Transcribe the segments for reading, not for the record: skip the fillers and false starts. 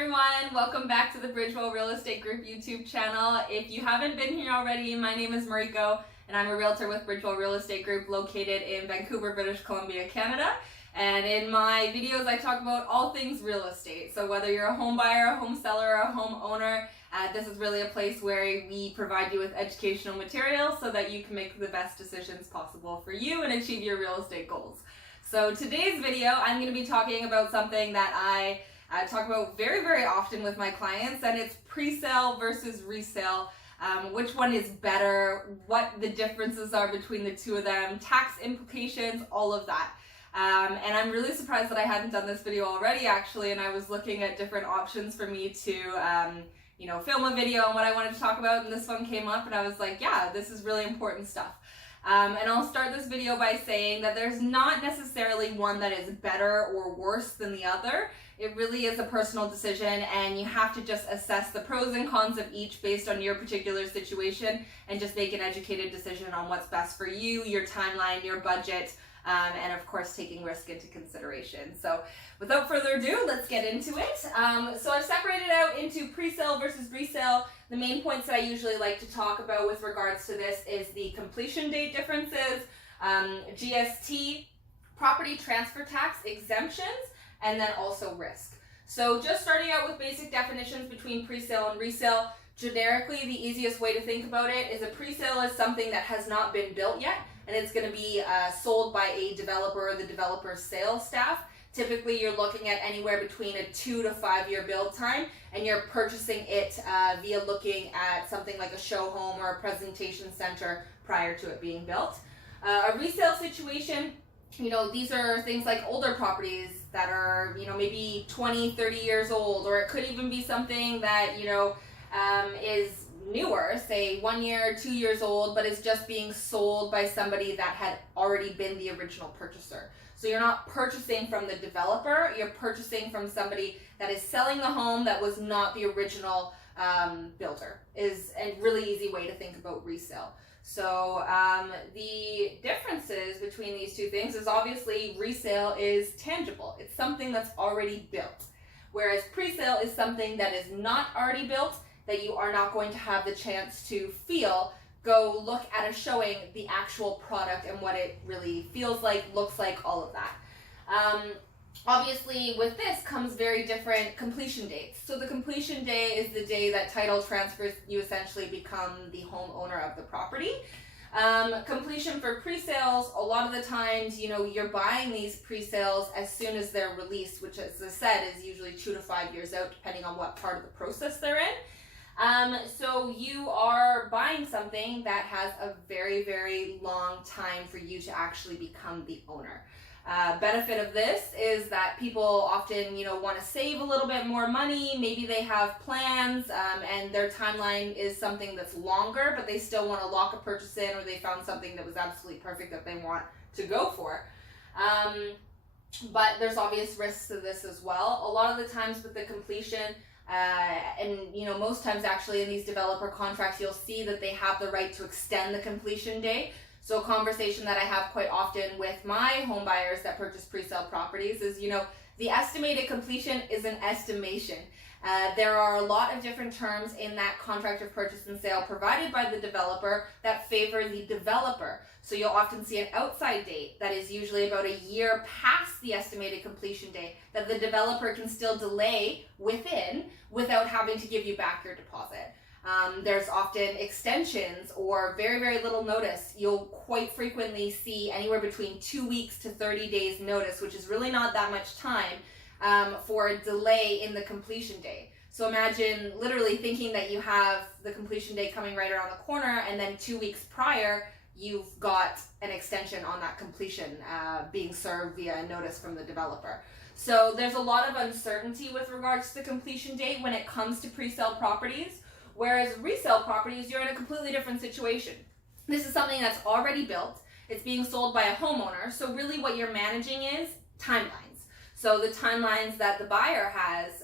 everyone, welcome back to the Bridgewell Real Estate Group YouTube channel. If you haven't been here already, my name is Mariko and I'm a realtor with Bridgewell Real Estate Group located in Vancouver, British Columbia, Canada. And in my videos I talk about all things real estate. So whether you're a home buyer, a home seller, or a homeowner, this is really a place where we provide you with educational material so that you can make the best decisions possible for you and achieve your real estate goals. So today's video I'm going to be talking about something that I talk about very often with my clients, and it's pre-sale versus resale. Which one is better, what the differences are between the two of them, tax implications, all of that. And I'm really surprised that I hadn't done this video already actually, and I was looking at different options for me to film a video on what I wanted to talk about, and this one came up and I was like, yeah, this is really important stuff. And I'll start this video by saying that there's not necessarily one that is better or worse than the other. It really is a personal decision, and you have to just assess the pros and cons of each based on your particular situation and just make an educated decision on what's best for you, your timeline, your budget, and of course taking risk into consideration. So without further ado, let's get into it. So I've separated out into pre-sale versus resale. The main points that I usually like to talk about with regards to this is the completion date differences, GST, property transfer tax exemptions, and then also risk. So just starting out with basic definitions between pre-sale and resale, generically the easiest way to think about it is a pre-sale is something that has not been built yet, and it's going to be sold by a developer or the developer's sales staff. Typically you're looking at anywhere between a 2 to 5 year build time, and you're purchasing it via looking at something like a show home or a presentation center prior to it being built. A resale situation, these are things like older properties that are, maybe 20, 30 years old, or it could even be something that, is newer, say 1 year, 2 years old, but is just being sold by somebody that had already been the original purchaser. So you're not purchasing from the developer, you're purchasing from somebody that is selling the home that was not the original builder, is a really easy way to think about resale. So the differences between these two things is obviously resale is tangible. It's something that's already built, whereas pre-sale is something that is not already built, that you are not going to have the chance to feel, go look at a showing, the actual product and what it really feels like, looks like, all of that. Obviously with this comes very different completion dates. So the completion day is the day that title transfers, you essentially become the homeowner of the property. Completion for pre-sales, a lot of the times, you're buying these pre-sales as soon as they're released, which as I said is usually 2 to 5 years out depending on what part of the process they're in. So you are buying something that has a very long time for you to actually become the owner. Benefit of this is that people often, want to save a little bit more money. Maybe they have plans and their timeline is something that's longer, but they still want to lock a purchase in, or they found something that was absolutely perfect that they want to go for. But there's obvious risks to this as well. A lot of the times with the completion, and most times actually in these developer contracts, you'll see that they have the right to extend the completion date. So a conversation that I have quite often with my home buyers that purchase pre-sale properties is, the estimated completion is an estimation. There are a lot of different terms in that contract of purchase and sale provided by the developer that favor the developer. So you'll often see an outside date that is usually about a year past the estimated completion date that the developer can still delay within without having to give you back your deposit. There's often extensions or very little notice. You'll quite frequently see anywhere between 2 weeks to 30 days notice, which is really not that much time for a delay in the completion date. So imagine literally thinking that you have the completion date coming right around the corner, and then 2 weeks prior you've got an extension on that completion being served via a notice from the developer. So there's a lot of uncertainty with regards to the completion date when it comes to pre-sale properties. Whereas resale properties, you're in a completely different situation. This is something that's already built. It's being sold by a homeowner. So really what you're managing is timelines. So the timelines that the buyer has,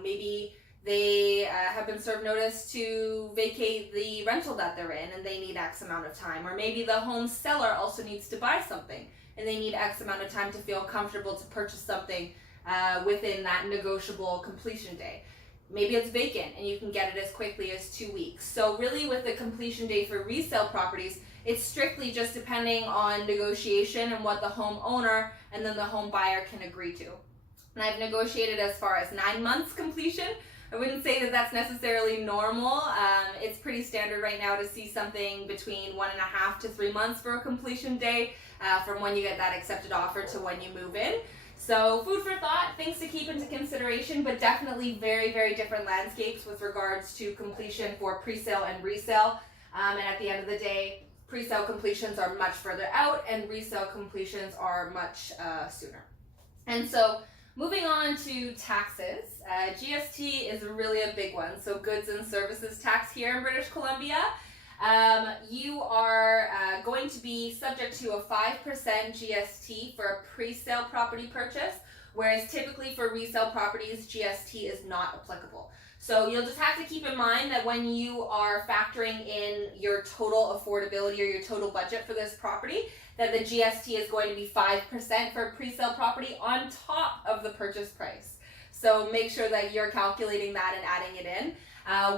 maybe they have been served notice to vacate the rental that they're in and they need X amount of time. Or maybe the home seller also needs to buy something and they need X amount of time to feel comfortable to purchase something within that negotiable completion day. Maybe it's vacant and you can get it as quickly as 2 weeks. So really with the completion day for resale properties, it's strictly just depending on negotiation and what the homeowner and then the home buyer can agree to. And I've negotiated as far as 9 months completion. I wouldn't say that that's necessarily normal. It's pretty standard right now to see something between 1.5 to 3 months for a completion day from when you get that accepted offer to when you move in. So food for thought, things to keep into consideration, but definitely very, very different landscapes with regards to completion for pre-sale and resale. And at the end of the day, pre-sale completions are much further out and resale completions are much sooner. And so moving on to taxes, GST is really a big one. So goods and services tax here in British Columbia. You are going to be subject to a 5% GST for a pre-sale property purchase, whereas typically for resale properties, GST is not applicable. So you'll just have to keep in mind that when you are factoring in your total affordability or your total budget for this property, that the GST is going to be 5% for a pre-sale property on top of the purchase price. So make sure that you're calculating that and adding it in.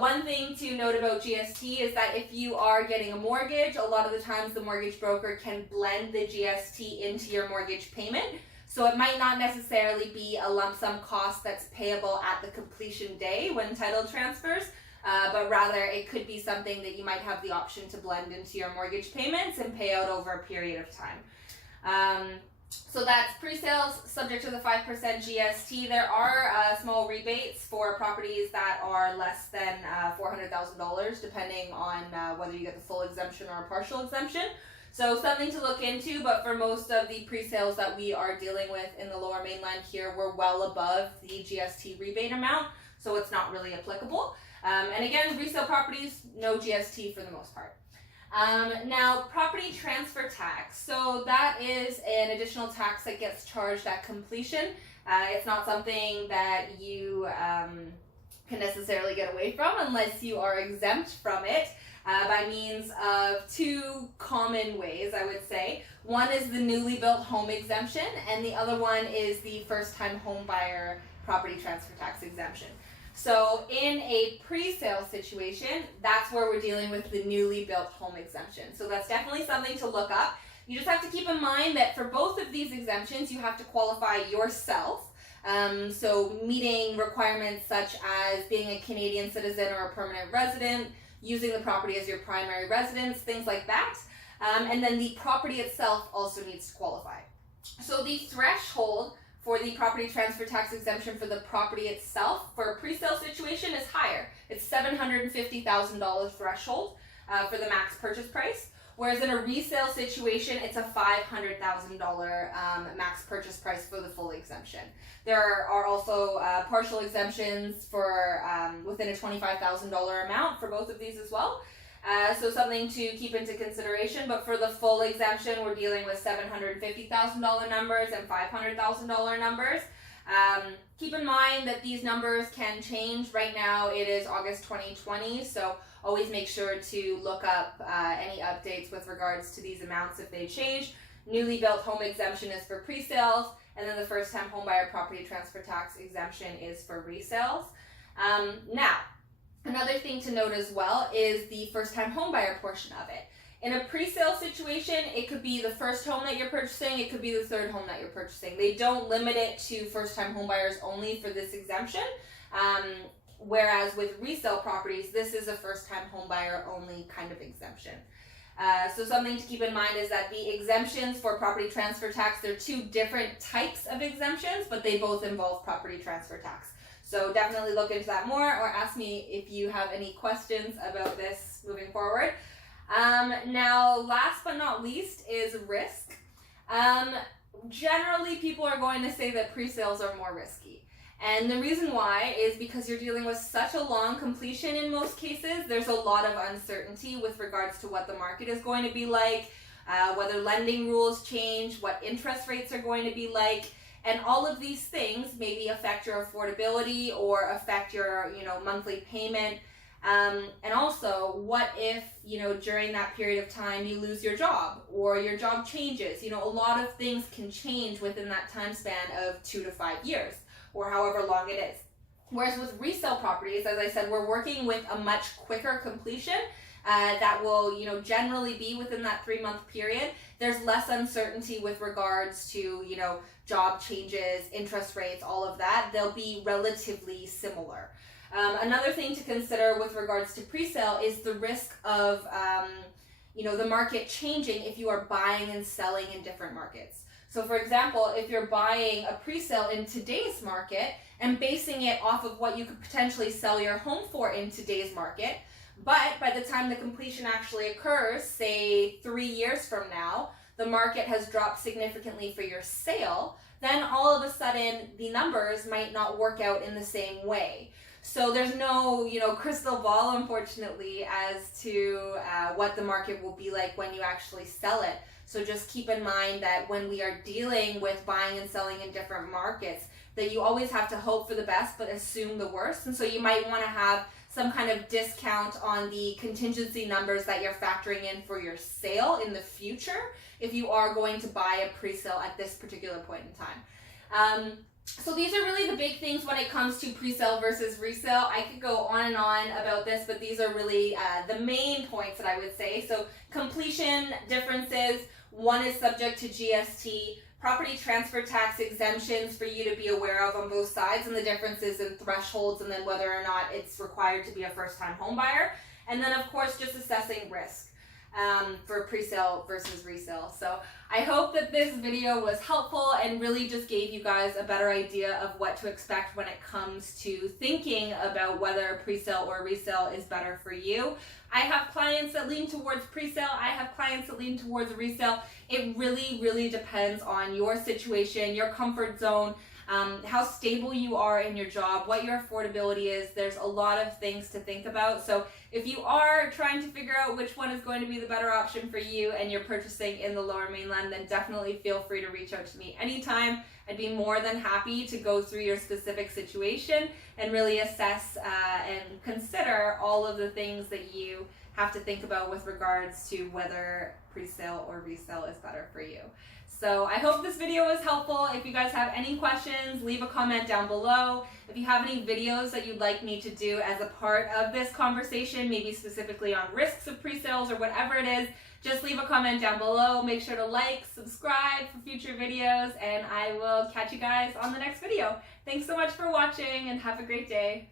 One thing to note about GST is that if you are getting a mortgage, a lot of the times the mortgage broker can blend the GST into your mortgage payment. So it might not necessarily be a lump sum cost that's payable at the completion day when title transfers, but rather it could be something that you might have the option to blend into your mortgage payments and pay out over a period of time. So that's pre-sales subject to the 5% GST. There are small rebates for properties that are less than $400,000 depending on whether you get the full exemption or a partial exemption. So something to look into, but for most of the pre-sales that we are dealing with in the Lower Mainland here, we're well above the GST rebate amount, so it's not really applicable. And again, resale properties, no GST for the most part. Now, property transfer tax. So that is an additional tax that gets charged at completion. It's not something that you can necessarily get away from unless you are exempt from it by means of two common ways, I would say. One is the newly built home exemption, and the other one is the first-time home buyer property transfer tax exemption. So in a pre-sale situation, that's where we're dealing with the newly built home exemption. So that's definitely something to look up. You just have to keep in mind that for both of these exemptions, you have to qualify yourself. So meeting requirements such as being a Canadian citizen or a permanent resident, using the property as your primary residence, things like that. And then the property itself also needs to qualify. So the threshold for the property transfer tax exemption for the property itself for a pre-sale situation is higher. It's $750,000 threshold for the max purchase price, whereas in a resale situation, it's a $500,000 max purchase price for the full exemption. There are also partial exemptions for within a $25,000 amount for both of these as well. So something to keep into consideration, but for the full exemption, we're dealing with $750,000 numbers and $500,000 numbers. Keep in mind that these numbers can change. Right now it is August 2020, so always make sure to look up any updates with regards to these amounts if they change. Newly built home exemption is for pre-sales, and then the first-time homebuyer property transfer tax exemption is for resales. Now, another thing to note as well is the first-time homebuyer portion of it. In a pre-sale situation, it could be the first home that you're purchasing, it could be the third home that you're purchasing. They don't limit it to first-time homebuyers only for this exemption, whereas with resale properties, this is a first-time homebuyer only kind of exemption. So something to keep in mind is that the exemptions for property transfer tax, they're two different types of exemptions, but they both involve property transfer tax. So definitely look into that more, or ask me if you have any questions about this moving forward. Now, last but not least is risk. Generally, people are going to say that pre-sales are more risky. And the reason why is because you're dealing with such a long completion in most cases. There's a lot of uncertainty with regards to what the market is going to be like, whether lending rules change, what interest rates are going to be like. And all of these things maybe affect your affordability or affect your monthly payment. And also, what if, during that period of time you lose your job or your job changes? A lot of things can change within that time span of 2 to 5 years or however long it is. Whereas with resale properties, as I said, we're working with a much quicker completion that will, generally be within that 3-month period. There's less uncertainty with regards to, job changes, interest rates, all of that. They'll be relatively similar. Another thing to consider with regards to presale is the risk of, the market changing if you are buying and selling in different markets. So for example, if you're buying a presale in today's market and basing it off of what you could potentially sell your home for in today's market, but by the time the completion actually occurs, say 3 years from now, the market has dropped significantly for your sale, then all of a sudden the numbers might not work out in the same way. So there's no, crystal ball, unfortunately, as to what the market will be like when you actually sell it. So just keep in mind that when we are dealing with buying and selling in different markets, that you always have to hope for the best but assume the worst. And so you might want to have some kind of discount on the contingency numbers that you're factoring in for your sale in the future if you are going to buy a presale at this particular point in time. So these are really the big things when it comes to presale versus resale. I could go on and on about this, but these are really the main points that I would say. So completion differences, one is subject to GST, property transfer tax exemptions for you to be aware of on both sides, and the differences in thresholds, and then whether or not it's required to be a first-time home buyer. And then, of course, just assessing risk for presale versus resale. So I hope that this video was helpful and really just gave you guys a better idea of what to expect when it comes to thinking about whether presale or resale is better for you. I have clients that lean towards presale. I have clients that lean towards resale. It really, really depends on your situation, your comfort zone, how stable you are in your job, what your affordability is. There's a lot of things to think about. So if you are trying to figure out which one is going to be the better option for you and you're purchasing in the Lower Mainland, then definitely feel free to reach out to me anytime. I'd be more than happy to go through your specific situation and really assess and consider all of the things that you have to think about with regards to whether presale or resale is better for you. So I hope this video was helpful. If you guys have any questions, leave a comment down below. If you have any videos that you'd like me to do as a part of this conversation, maybe specifically on risks of presales or whatever it is, just leave a comment down below. Make sure to like, subscribe for future videos, and I will catch you guys on the next video. Thanks so much for watching and have a great day.